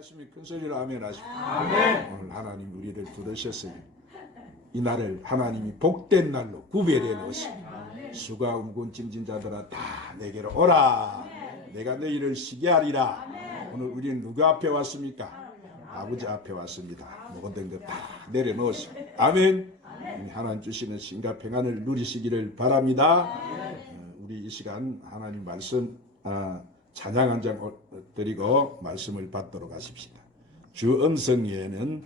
사랑하시면 큰 소리로 아멘 하십시오. 아멘. 오늘 하나님 우리를 부르셨으니 이 날을 하나님이 복된 날로 구별해 놓으시고 수가 움군 짐진 자들아 다 내게로 오라. 내가 너희를 쉬게 하리라. 오늘 우리는 누구 앞에 왔습니까? 아버지 앞에 왔습니다. 모든 것 다 내려놓으시고 아멘. 하나님 주시는 신과 평안을 누리시기를 바랍니다. 우리 이 시간 하나님 말씀 찬양 한 장 드리고 말씀을 받도록 하십시다. 주 음성 예는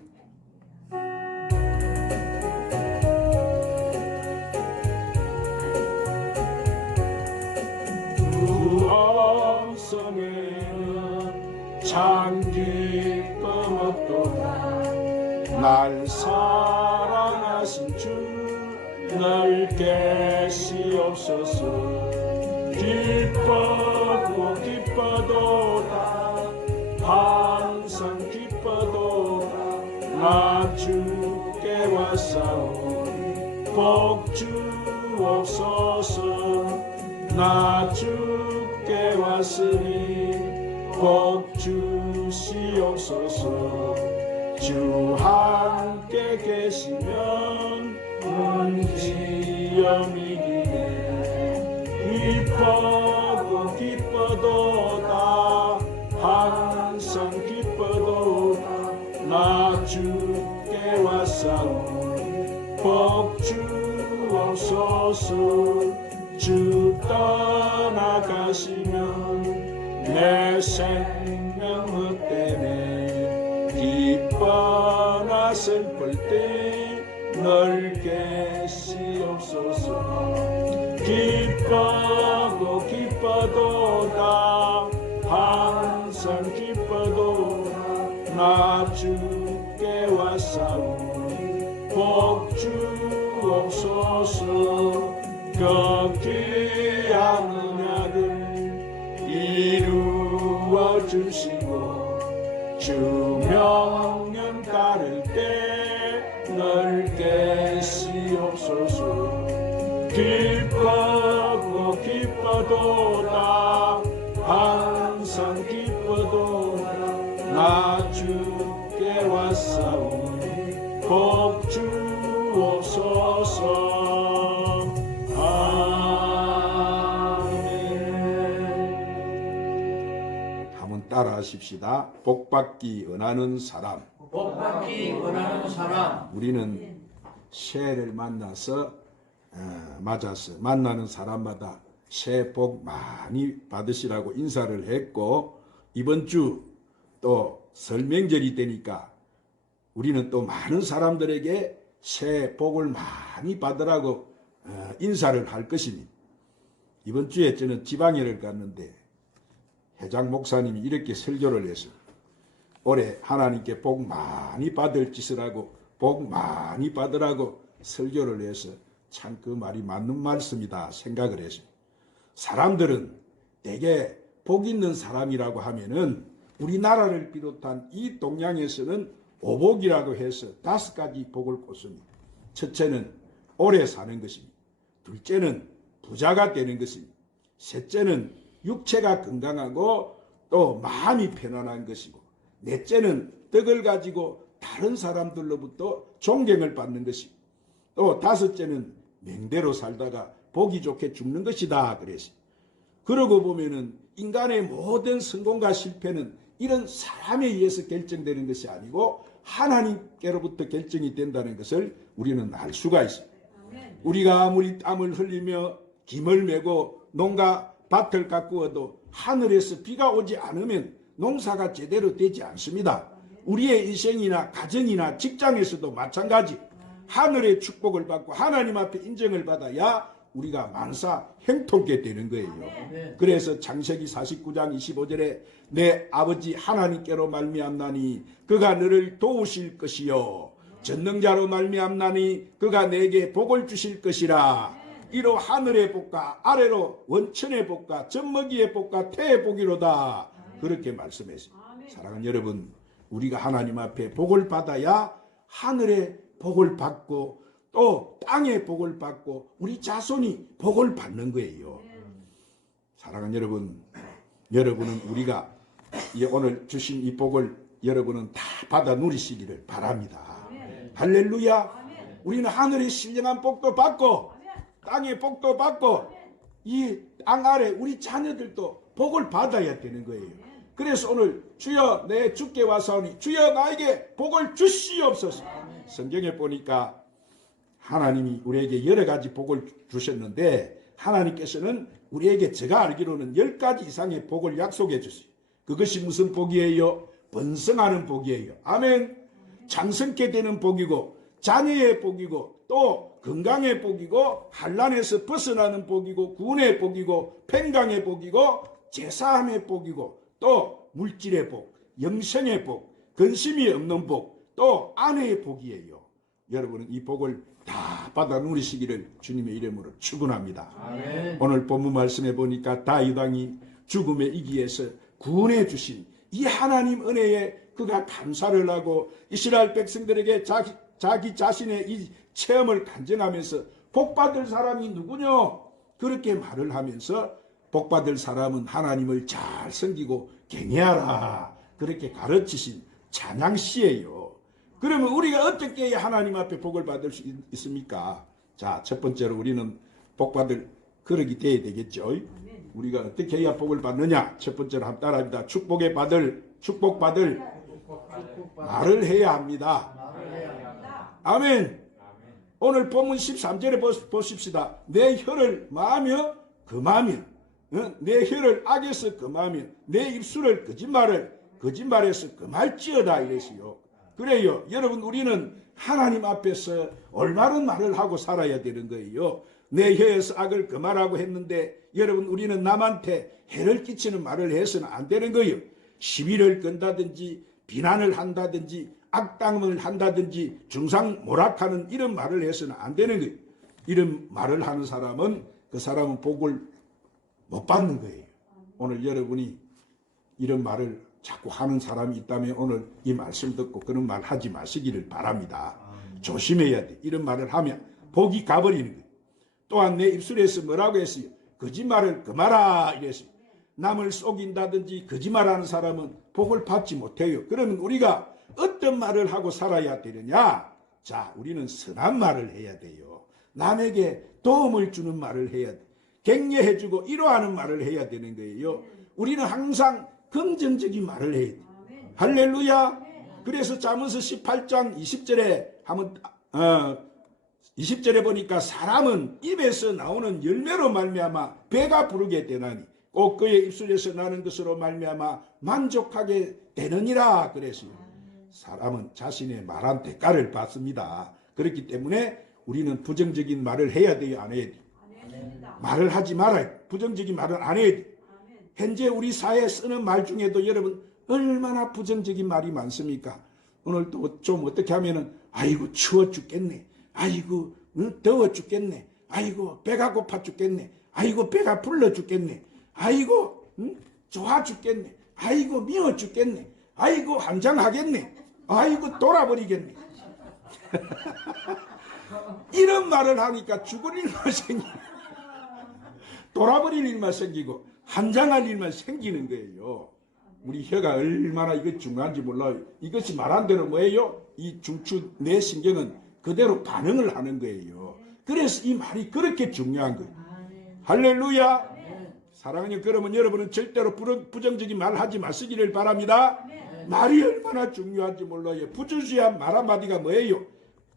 주 음성에는 참 기쁨 없도다. 날 사랑하신 주 널 계시옵소서. 기뻐도 기뻐도다 항상 기뻐도다 나 주께 왔사오니 복 주옵소서. 나 주께 왔으니 복 주시옵소서. 주 함께 계시면 문지연이기네. 기뻐도 기뻐도다 항상 기뻐도다 나 주께 왔사오니 복 주옵소서. 주 떠나가시면 내 생명 헛되네. 기뻐나 슬플 때 널 계시옵소서. 기뻐도 기뻐도다 항상 기뻐도다 나 주께 왔사오니 복 주옵소서. 그 귀한 은혜를 이루어 주시고 주 명령 따를 때 널 계시옵소서. 기뻐도 기뻐도다 항상 기뻐도다 나 주께 왔사오니 복 주옵소서. 아멘. 한번 따라 하십시다. 복받기 원하는 사람. 복받기 원하는 사람. 우리는 새해를 맞아서 만나는 사람마다 새해 복 많이 받으시라고 인사를 했고, 이번 주 또 설명절이 되니까 우리는 또 많은 사람들에게 새해 복을 많이 받으라고 인사를 할 것입니다. 이번 주에 저는 지방회를 갔는데 회장 목사님이 이렇게 설교를 해서 올해 하나님께 복 많이 받을 짓을 하고 복 많이 받으라고 설교를 해서 참 그 말이 맞는 말씀이다 생각을 했습니다. 사람들은 대개 복 있는 사람이라고 하면은 우리나라를 비롯한 이 동양에서는 오복이라고 해서 5가지 복을 꼽습니다. 첫째는 오래 사는 것입니다. 둘째는 부자가 되는 것입니다. 셋째는 육체가 건강하고 또 마음이 편안한 것이고, 넷째는 덕을 가지고 다른 사람들로부터 존경을 받는 것이고, 또 다섯째는 맹대로 살다가 보기 좋게 죽는 것이다 그랬어요. 그러고 보면은 인간의 모든 성공과 실패는 이런 사람에 의해서 결정되는 것이 아니고 하나님께로부터 결정이 된다는 것을 우리는 알 수가 있습니다. 우리가 아무리 땀을 흘리며 김을 메고 농가 밭을 가꾸어도 하늘에서 비가 오지 않으면 농사가 제대로 되지 않습니다. 우리의 인생이나 가정이나 직장에서도 마찬가지. 하늘의 축복을 받고 하나님 앞에 인정을 받아야 우리가 만사 형통케 되는 거예요. 그래서 창세기 49장 25절에 내 아버지 하나님께로 말미암나니 그가 너를 도우실 것이요 전능자로 말미암나니 그가 내게 복을 주실 것이라. 이로 하늘의 복과 아래로 원천의 복과 젖먹이의 복과 태의 복이로다. 그렇게 말씀했습니다. 사랑하는 여러분, 우리가 하나님 앞에 복을 받아야 하늘의 복을 받고 또 땅의 복을 받고 우리 자손이 복을 받는 거예요. 사랑하는 여러분, 여러분은 우리가 오늘 주신 이 복을 여러분은 다 받아 누리시기를 바랍니다. 할렐루야. 우리는 하늘의 신령한 복도 받고 땅의 복도 받고 이 땅 아래 우리 자녀들도 복을 받아야 되는 거예요. 그래서 오늘 주여 내 주께 와서니 주여 나에게 복을 주시옵소서. 성경에 보니까 하나님이 우리에게 여러 가지 복을 주셨는데 하나님께서는 우리에게 제가 알기로는 10가지 이상의 복을 약속해 주세요. 그것이 무슨 복이에요? 번성하는 복이에요. 아멘. 장성케 되는 복이고 자녀의 복이고 또 건강의 복이고 환난에서 벗어나는 복이고 구원의 복이고 평강의 복이고 제사함의 복이고 또 물질의 복, 영생의 복, 근심이 없는 복, 또 아내의 복이에요. 여러분은 이 복을 다 받아 누리시기를 주님의 이름으로 축원합니다. 아멘. 오늘 본문 말씀해 보니까 다윗 왕이 죽음의 위기에서 구원해 주신 이 하나님 은혜에 그가 감사를 하고 이스라엘 백성들에게 자기 자신의 이 체험을 간증하면서 복받을 사람이 누구냐? 그렇게 말을 하면서 복받을 사람은 하나님을 잘 섬기고 경외하라. 그렇게 가르치신 찬양시예요. 그러면 우리가 어떻게 해야 하나님 앞에 복을 받을 수 있습니까? 자, 첫 번째로 우리는 복받을 그릇이 되어야 되겠죠. 우리가 어떻게 해야 복을 받느냐? 첫 번째로 한번 따라합니다. 축복받을 말을 해야 합니다. 아멘. 오늘 본문 13절에 보십시다. 내 혀를 마하며 금하며 내 혀를 악에서 금하며 내 입술을 거짓말에서 금할지어다 이랬어요. 그래요. 여러분 우리는 하나님 앞에서 올바른 말을 하고 살아야 되는 거예요. 내 혀에서 악을 금하라고 했는데 여러분 우리는 남한테 해를 끼치는 말을 해서는 안 되는 거예요. 시비를 건다든지 비난을 한다든지 악담을 한다든지 중상모략하는 이런 말을 해서는 안 되는 거예요. 이런 말을 하는 사람은 그 사람은 복을 못 받는 거예요. 오늘 여러분이 이런 말을 자꾸 하는 사람이 있다면 오늘 이 말씀 듣고 그런 말 하지 마시기를 바랍니다. 조심해야 돼. 이런 말을 하면 복이 가버리는 거예요. 또한 내 입술에서 뭐라고 했어요? 거짓말을 금하라 이랬어요. 남을 속인다든지 거짓말하는 사람은 복을 받지 못해요. 그러면 우리가 어떤 말을 하고 살아야 되느냐? 자, 우리는 선한 말을 해야 돼요. 남에게 도움을 주는 말을 해야 돼. 격려해주고 위로하는 말을 해야 되는 거예요. 우리는 항상 긍정적인 말을 해야 돼. 할렐루야. 그래서 잠언서 18장 20절에 한번 20절에 보니까 사람은 입에서 나오는 열매로 말미암아 배가 부르게 되나니 꼭 그의 입술에서 나는 것으로 말미암아 만족하게 되느니라 그랬어요. 사람은 자신의 말한 대가를 받습니다. 그렇기 때문에 우리는 부정적인 말을 해야 돼요, 안 해야 돼요? 말을 하지 말아요. 부정적인 말은 안 해야 돼요. 현재 우리 사회에 쓰는 말 중에도 여러분 얼마나 부정적인 말이 많습니까? 오늘 또 좀 어떻게 하면은 아이고 추워 죽겠네. 아이고 더워 죽겠네. 아이고 배가 고파 죽겠네. 아이고 배가 불러 죽겠네. 아이고 좋아 죽겠네. 아이고 미워 죽겠네. 아이고 환장하겠네. 아이고 돌아버리겠네. 이런 말을 하니까 죽을 일만 생기고 돌아버릴 일만 생기고 환장할 일만 생기는 거예요. 우리 혀가 얼마나 이거 중요한지 몰라요. 이것이 말한 대로 뭐예요? 이 중추 내 신경은 그대로 반응을 하는 거예요. 그래서 이 말이 그렇게 중요한 거예요. 할렐루야. 사랑하는 그러면 여러분은 절대로 부정적인 말 하지 마시기를 바랍니다. 말이 얼마나 중요한지 몰라요. 부주시한 말 한마디가 뭐예요?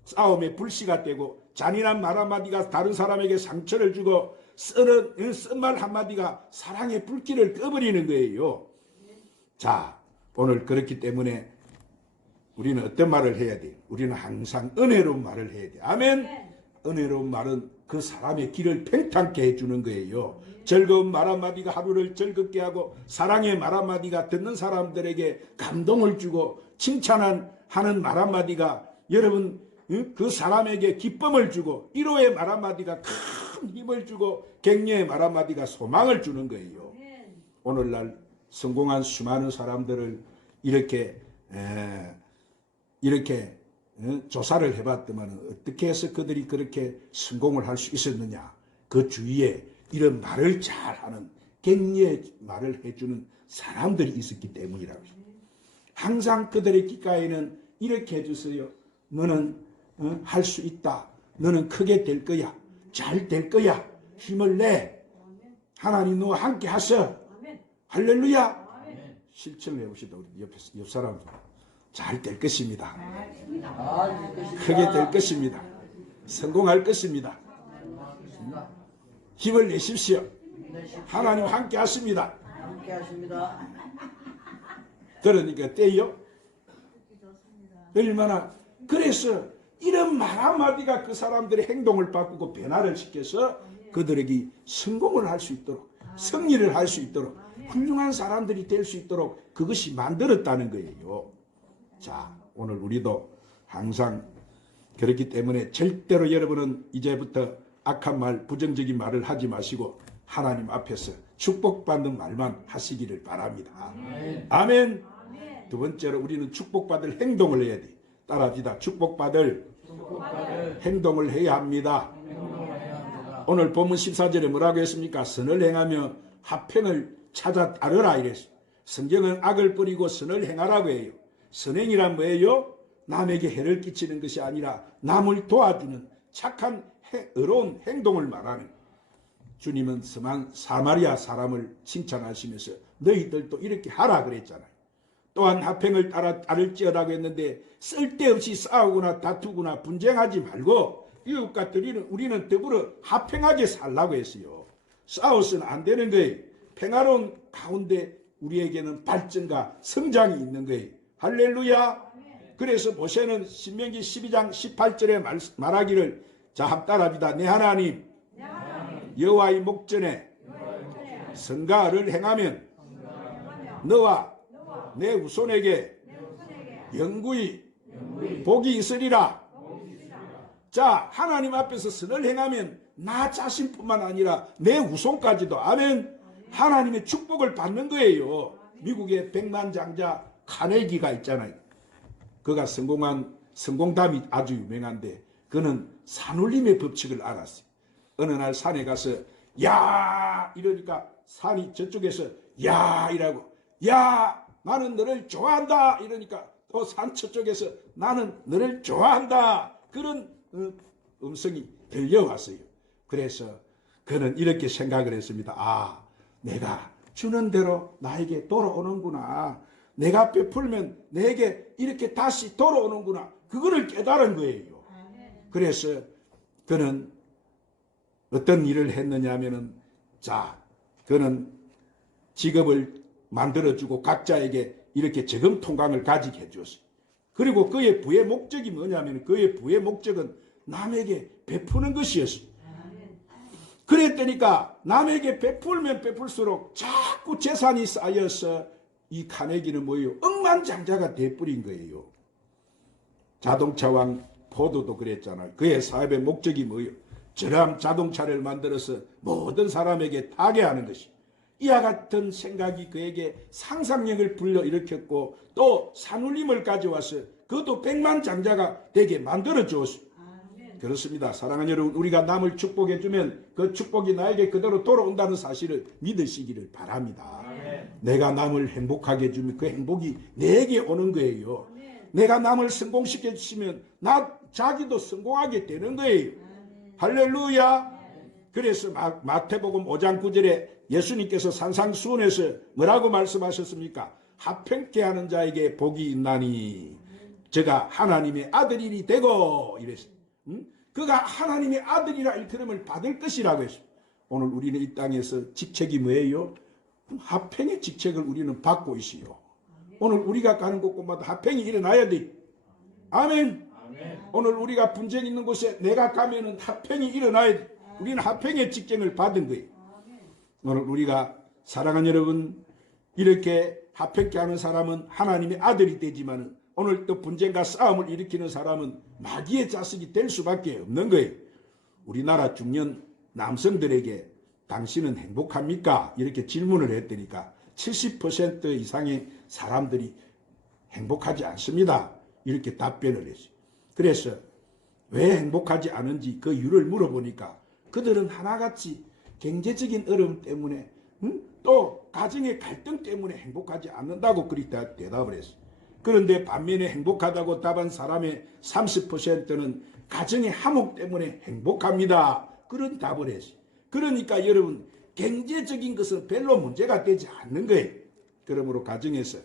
싸움의 불씨가 되고 잔인한 말 한마디가 다른 사람에게 상처를 주고 쓴 말 한마디가 사랑의 불길을 꺼버리는 거예요. 자, 오늘 그렇기 때문에 우리는 어떤 말을 해야 돼요? 우리는 항상 은혜로운 말을 해야 돼요. 아멘. 은혜로운 말은 그 사람의 길을 팽창케 해주는 거예요. 즐거운 말 한마디가 하루를 즐겁게 하고 사랑의 말 한마디가 듣는 사람들에게 감동을 주고 칭찬하는 말 한마디가 여러분 그 사람에게 기쁨을 주고 위로의 말 한마디가 큰 힘을 주고 격려의 말 한마디가 소망을 주는 거예요. 오늘날 성공한 수많은 사람들을 이렇게 조사를 해봤더만 어떻게 해서 그들이 그렇게 성공을 할 수 있었느냐. 그 주위에 이런 말을 잘하는 격려의 말을 해주는 사람들이 있었기 때문이라고. 항상 그들의 귓가에는 이렇게 해주세요. 너는 할 수 있다. 너는 크게 될 거야. 잘 될 거야. 힘을 내. 하나님 너와 함께 하셔. 할렐루야. 실천을 해봅시다. 우리 옆 사람도 잘 될 것입니다. 크게 될 것입니다. 성공할 것입니다. 힘을 내십시오. 하나님 함께 하십니다. 함께 하십니다. 그러니까 때요. 얼마나 그래서 이런 말 한마디가 그 사람들의 행동을 바꾸고 변화를 시켜서 그들에게 성공을 할 수 있도록 승리를 할 수 있도록 훌륭한 사람들이 될 수 있도록 그것이 만들었다는 거예요. 자, 오늘 우리도 항상 그렇기 때문에 절대로 여러분은 이제부터 악한 말, 부정적인 말을 하지 마시고 하나님 앞에서 축복받는 말만 하시기를 바랍니다. 아멘. 두 번째로 우리는 축복받을 행동을 해야 돼. 따라합시다. 축복받을 행동을 해야 합니다. 오늘 본문 14절에 뭐라고 했습니까? 선을 행하며 화평을 찾아 따르라 이랬어요. 성경은 악을 뿌리고 선을 행하라고 해요. 선행이란 뭐예요? 남에게 해를 끼치는 것이 아니라 남을 도와주는 착한 의로운 행동을 말하는. 주님은 사마리아 사람을 칭찬하시면서 너희들도 이렇게 하라 그랬잖아요. 또한 화평을 따를지어다고 했는데 쓸데없이 싸우거나 다투거나 분쟁하지 말고 이웃과 우리는 더불어 화평하게 살라고 했어요. 싸워서는 안 되는 거예요. 평화로운 가운데 우리에게는 발전과 성장이 있는 거예요. 할렐루야. 그래서 모세는 신명기 12장 18절에 말하기를 자, 한번 따라합니다. 내 하나님 여호와의 목전에 선가를 행하면 너와 내 후손에게 영구히 복이 있으리라. 자, 하나님 앞에서 선을 행하면 나 자신뿐만 아니라 내 후손까지도 아멘. 하나님의 축복을 받는 거예요. 미국의 백만장자 카네기가 있잖아요. 그가 성공담이 아주 유명한데 그는 산울림의 법칙을 알았어요. 어느 날 산에 가서 야 이러니까 산이 저쪽에서 야 이라고 야 나는 너를 좋아한다 이러니까 또 산 저쪽에서 나는 너를 좋아한다 그런 음성이 들려왔어요. 그래서 그는 이렇게 생각을 했습니다. 아, 내가 주는 대로 나에게 돌아오는구나. 내가 베풀면 내게 이렇게 다시 돌아오는구나. 그거를 깨달은 거예요. 그래서 그는 어떤 일을 했느냐 하면은 자, 그는 직업을 만들어주고 각자에게 이렇게 저금 통장을 가지게 해주었어요. 그리고 그의 부의 목적이 뭐냐면 그의 부의 목적은 남에게 베푸는 것이었어요. 그랬더니까 남에게 베풀면 베풀수록 자꾸 재산이 쌓여서 이 카네기는 뭐예요? 억만장자가 돼버린 거예요. 자동차왕 포도도 그랬잖아요. 그의 사업의 목적이 뭐예요? 저렴 자동차를 만들어서 모든 사람에게 타게 하는 것이. 이와 같은 생각이 그에게 상상력을 불러일으켰고 또 산울림을 가져와서 그것도 백만장자가 되게 만들어 주었어요. 그렇습니다. 사랑하는 여러분, 우리가 남을 축복해 주면 그 축복이 나에게 그대로 돌아온다는 사실을 믿으시기를 바랍니다. 내가 남을 행복하게 해주면 그 행복이 내게 오는 거예요. 내가 남을 성공시켜 주시면 자기도 성공하게 되는 거예요. 할렐루야. 그래서 마태복음 5장 9절에 예수님께서 산상수훈에서 뭐라고 말씀하셨습니까? 화평케 하는 자에게 복이 있나니 저가 하나님의 아들이 되고 이랬어요. 그가 하나님의 아들이라 일컬음을 받을 것이라고 했어요. 오늘 우리는 이 땅에서 직책이 뭐예요? 화평의 직책을 우리는 받고 있어요. 오늘 우리가 가는 곳곳마다 화평이 일어나야 돼. 아멘. 오늘 우리가 분쟁 있는 곳에 내가 가면은 화평이 일어나야 돼. 우리는 화평의 직책을 받은 거예요. 오늘 우리가 사랑하는 여러분, 이렇게 화평케 하는 사람은 하나님의 아들이 되지만 오늘 또 분쟁과 싸움을 일으키는 사람은 마귀의 자식이 될 수밖에 없는 거예요. 우리나라 중년 남성들에게 당신은 행복합니까? 이렇게 질문을 했더니까 70% 이상의 사람들이 행복하지 않습니다. 이렇게 답변을 했어요. 그래서 왜 행복하지 않은지 그 이유를 물어보니까 그들은 하나같이 경제적인 어려움 때문에 또 가정의 갈등 때문에 행복하지 않는다고 그렇게 대답을 했어요. 그런데 반면에 행복하다고 답한 사람의 30%는 가정의 화목 때문에 행복합니다. 그런 답을 했어요. 그러니까 여러분, 경제적인 것은 별로 문제가 되지 않는 거예요. 그러므로 가정에서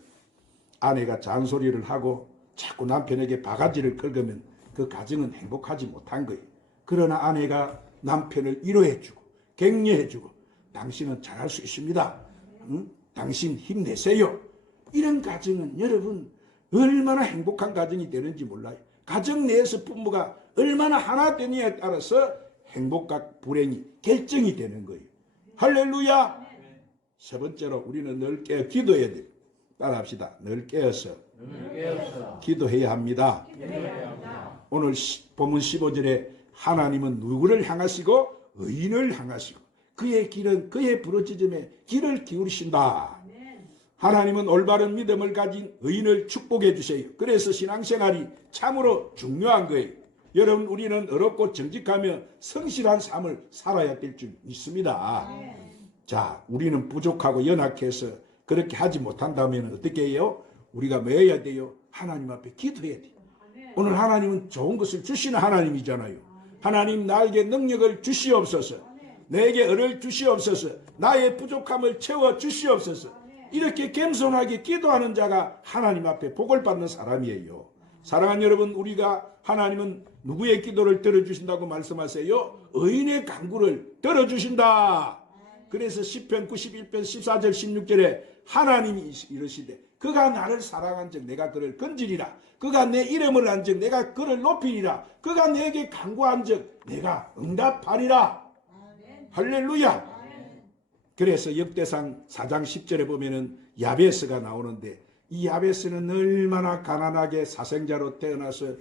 아내가 잔소리를 하고 자꾸 남편에게 바가지를 긁으면 그 가정은 행복하지 못한 거예요. 그러나 아내가 남편을 위로해주고 격려해주고 당신은 잘할 수 있습니다. 응? 당신 힘내세요. 이런 가정은 여러분 얼마나 행복한 가정이 되는지 몰라요. 가정 내에서 부모가 얼마나 하나 되느냐에 따라서 행복과 불행이 결정이 되는 거예요. 할렐루야. 세 번째로 우리는 늘 깨어 기도해야 돼요. 따라합시다. 늘 깨어서 기도해야 합니다. 오늘 본문 15절에 하나님은 누구를 향하시고 의인을 향하시고 그의 길은 그의 부르짖음에 귀를 기울이신다. 하나님은 올바른 믿음을 가진 의인을 축복해 주세요. 그래서 신앙생활이 참으로 중요한 거예요. 여러분, 우리는 어렵고 정직하며 성실한 삶을 살아야 될 줄 믿습니다. 자, 우리는 부족하고 연약해서 그렇게 하지 못한다면 어떻게 해요? 우리가 뭐 해야 돼요? 하나님 앞에 기도해야 돼요. 오늘 하나님은 좋은 것을 주시는 하나님이잖아요. 하나님, 나에게 능력을 주시옵소서. 내게 은혜를 주시옵소서. 나의 부족함을 채워 주시옵소서. 이렇게 겸손하게 기도하는 자가 하나님 앞에 복을 받는 사람이에요. 사랑하는 여러분, 우리가 하나님은 누구의 기도를 들어주신다고 말씀하세요? 의인의 간구를 들어주신다. 그래서 시편 91편 14절 16절에 하나님이 이르시되 그가 나를 사랑한 즉 내가 그를 건지리라. 그가 내 이름을 안 즉 내가 그를 높이리라. 그가 내게 간구한 즉 내가 응답하리라. 할렐루야. 그래서 역대상 4장 10절에 보면은 야베스가 나오는데 이 야베스는 얼마나 가난하게 사생자로 태어나서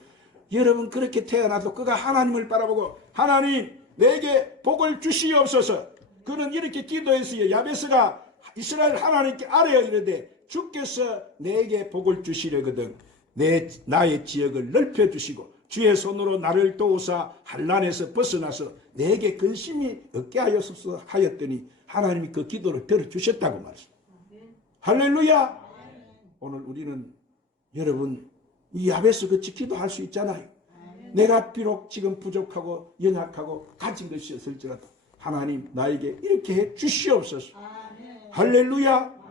여러분 그렇게 태어나도 그가 하나님을 바라보고 하나님 내게 복을 주시옵소서. 그는 이렇게 기도했어요. 야베스가 이스라엘 하나님께 아뢰어 이르되 주께서 내게 복을 주시려거든 나의 지역을 넓혀주시고 주의 손으로 나를 도우사 환난에서 벗어나서 내게 근심이 없게 하였소서 하였더니 하나님이 그 기도를 들어주셨다고 말씀합니다. 할렐루야. 오늘 우리는 여러분 이 야베스 같이 기도할 수 있잖아요. 내가 비록 지금 부족하고 연약하고 가진 것이 없을지라도 하나님 나에게 이렇게 해 주시옵소서. 할렐루야.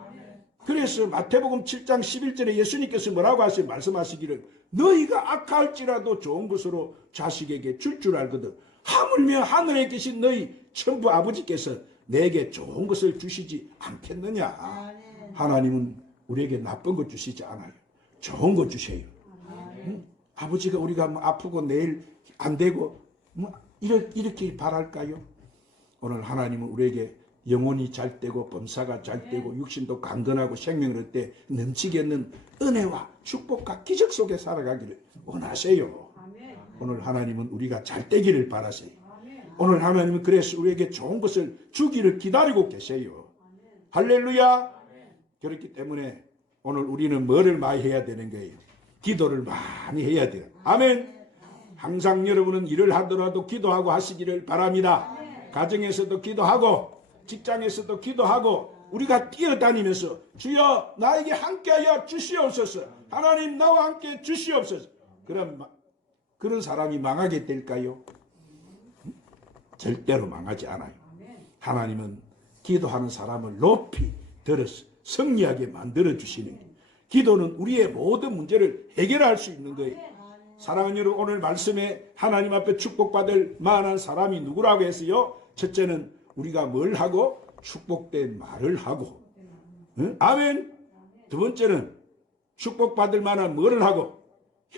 그래서 마태복음 7장 11절에 예수님께서 뭐라고 하세요? 말씀하시기를 너희가 악할지라도 좋은 것으로 자식에게 줄 알거든 하물며 하늘에 계신 너희 천부 아버지께서 내게 좋은 것을 주시지 않겠느냐. 하나님은 우리에게 나쁜 것 주시지 않아요. 좋은 것 주세요. 아버지가 우리가 뭐 아프고 내일 안 되고 뭐 이렇게 바랄까요? 오늘 하나님은 우리에게 영혼이 잘 되고 범사가 잘 되고 육신도 강건하고 생명을 얻되 넘치게 있는 은혜와 축복과 기적 속에 살아가기를 원하세요. 오늘 하나님은 우리가 잘 되기를 바라세요. 오늘 하나님은 그래서 우리에게 좋은 것을 주기를 기다리고 계세요. 할렐루야. 그렇기 때문에 오늘 우리는 뭐를 많이 해야 되는 거예요? 기도를 많이 해야 돼요. 아멘. 항상 여러분은 일을 하더라도 기도하고 하시기를 바랍니다. 가정에서도 기도하고 직장에서도 기도하고 우리가 뛰어다니면서 주여 나에게 함께하여 주시옵소서. 하나님 나와 함께 주시옵소서. 그런 사람이 망하게 될까요? 절대로 망하지 않아요. 하나님은 기도하는 사람을 높이 들어서 승리하게 만들어 주시는 거예요. 기도는 우리의 모든 문제를 해결할 수 있는 거예요. 사랑하는 여러분, 오늘 말씀에 하나님 앞에 축복받을 만한 사람이 누구라고 했어요? 첫째는 우리가 뭘 하고 축복된 말을 하고, 응? 아멘. 두 번째는 축복받을 만한 뭐를 하고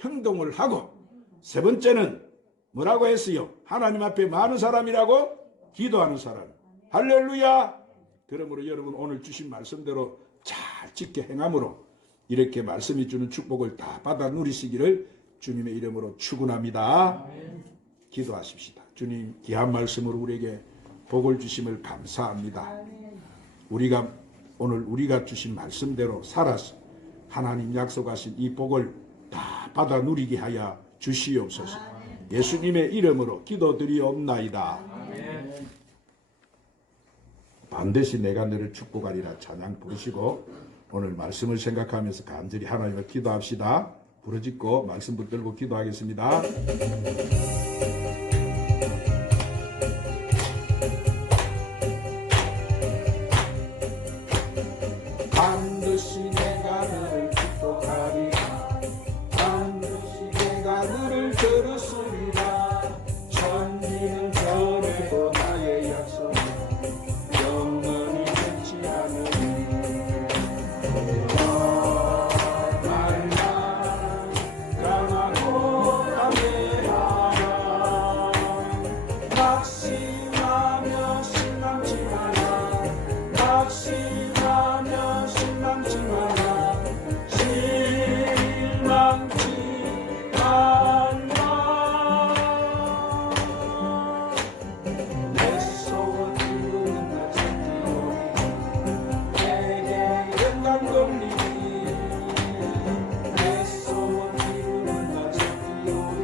행동을 하고, 세 번째는 뭐라고 했어요? 하나님 앞에 많은 사람이라고 기도하는 사람. 할렐루야. 그러므로 여러분 오늘 주신 말씀대로 잘 지켜 행함으로 이렇게 말씀이 주는 축복을 다 받아 누리시기를 주님의 이름으로 축원합니다. 기도하십시다. 주님 귀한 말씀으로 우리에게 복을 주심을 감사합니다. 오늘 우리가 주신 말씀대로 살아서 하나님 약속하신 이 복을 다 받아 누리게 하여 주시옵소서. 예수님의 이름으로 기도드리옵나이다. 반드시 내가 너를 축복하리라 찬양 부르시고 오늘 말씀을 생각하면서 간절히 하나님을 기도합시다. 부르짖고 말씀 붙들고 기도하겠습니다. 반드시 내가 너를 축복하리라. 반드시 내가 너를 들으시리라. 천지는 전에도 나의 약속은 영원히 변치 않으리. 말만 강하고 담대하라. 낙심하며 실망치 마라. 낙심하며 실망치 마라. 실망치 말라. 내 소원 이루는 나 찾기오리. 내게 영광 돌리리. 내 소원 이루는 나 찾기오리.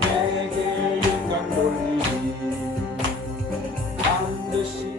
내게 영광 돌리리. 반드시